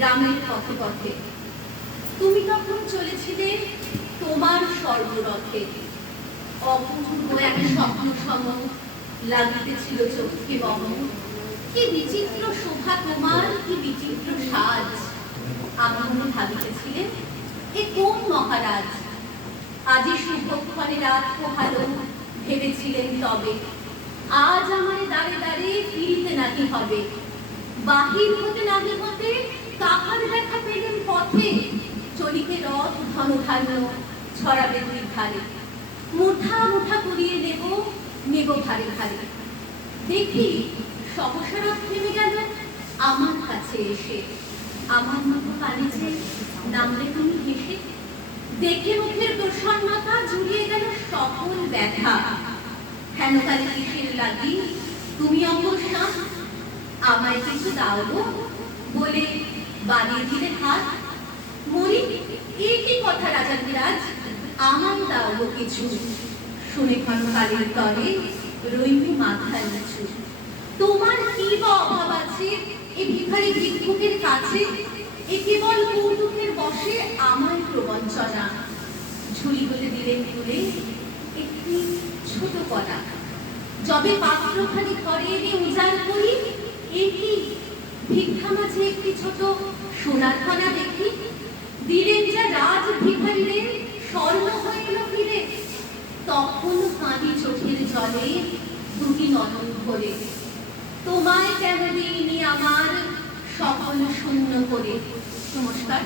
গ্রামের পথে পথে তুমি তখন চলেছিলে তোমার সর্বরথে অপূর্ব এক স্বপ্ন সম লাগিতেছিল চোখে কি বিচিত্র শোভা তোমার, কি বিচিত্র সাজ। এ কোন মহারাজ? আজি শুভক্ষণে রাত পোহালো, ভেবেছিলেন তবে। আজ আমারে দাঁড়ে দাঁড়িয়ে ফিরিতে নাকি হবে। বাহির হতে নাকি হতে কাহার দেখা পেলেন পথে ছড়াবে দুই ধারে মুঠা মুঠা করিয়ে নেব নেব ভারে ভারে দেখি সহসা থেমে গেল আমার কাছে এসে আমার মতো কানেছে নামলে তুমি হেসে দেখে মুখের প্রসন্নতা জুড়িয়ে গেল সকল ব্যথা হেন কালে কিসের লাগি? তুমি অবশ্যাস আমায় কিছু দাও বলে বাড়িয়ে দিলে হাত। মরি এ কি কথা রাজা বিরাজ আমায় দাও কিছু শুনে ক্ষণকালের তরে রইবি মাথায় নিচু তোমার কি অভাব আছে? এ ভিখারি ভিক্ষুকের কাছে? এ কেবল কৌতুকের বসে আমায় প্রবঞ্চনা। ঝুলি হতে দিলেন তুলে একটি ছোট কণা যবে পাত্রখানি ঘরে এনে উজাড় করি কি? ভিক্ষা মাঝে একটি ছোট সোনার কণা দেখি যা রাজ ভিখারিরে স্বর্ণ হইল ফিরে তখন কাঁদি চোখের জলে দুটি নয়ন ভরে। তোমায় কেন দিইনি আমার সকল শূন্য করে? নমস্কার।